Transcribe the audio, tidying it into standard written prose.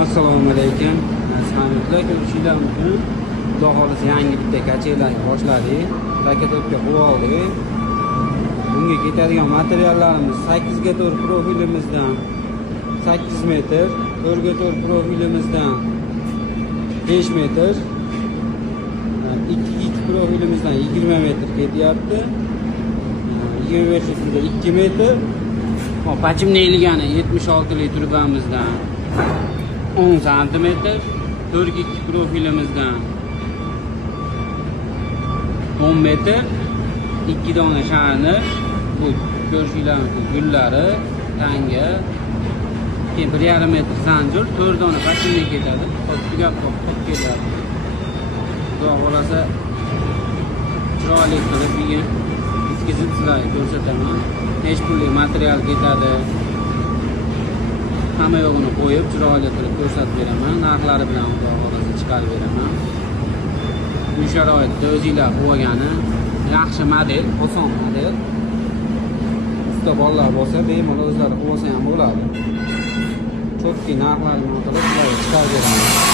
Assalomu alaykum. Assalomualaikum. Ko'rishinglar mumkin. Xudo xolisa yangi bitta kachelarni boshladik. Raketopga qo'yib oldik. Bunga ketadigan materiallarimiz 8 ga 4 profilimizdan 8 metr, 4 ga 4 profilimizdan 5 metr, 2 profilimizdan 20 metr ketyapti. 25 ustiga 2 metr. Pachimni eligani 76 lik turbamizdan 10 cm, 4 profilimizdan 10 metr, 2 dona sharni, bu ko'rishinglar mumkin gullari, tanga, 1,5 metr zanjir, 4 dona pachimni ketadi. Tugab ketadi. Xudo xolasa chiroyli qilib keyin bitkizib sizlarga ko'rsataman. Hech pulli material ketadi. Hamma yo'g'ini qo'yib chiroyli qilib ko'rsatib beraman. Narxlari bilan xudo xolasa chiqarib beraman. Bu sharoitda o'zinglar qo'ygani yaxshi model, oson model. Usta bolalar bo'lsa, bemalol o'zlari qo'ysa ham bo'ladi. Cho'tki narxlar bilan qilib chiqarib beraman.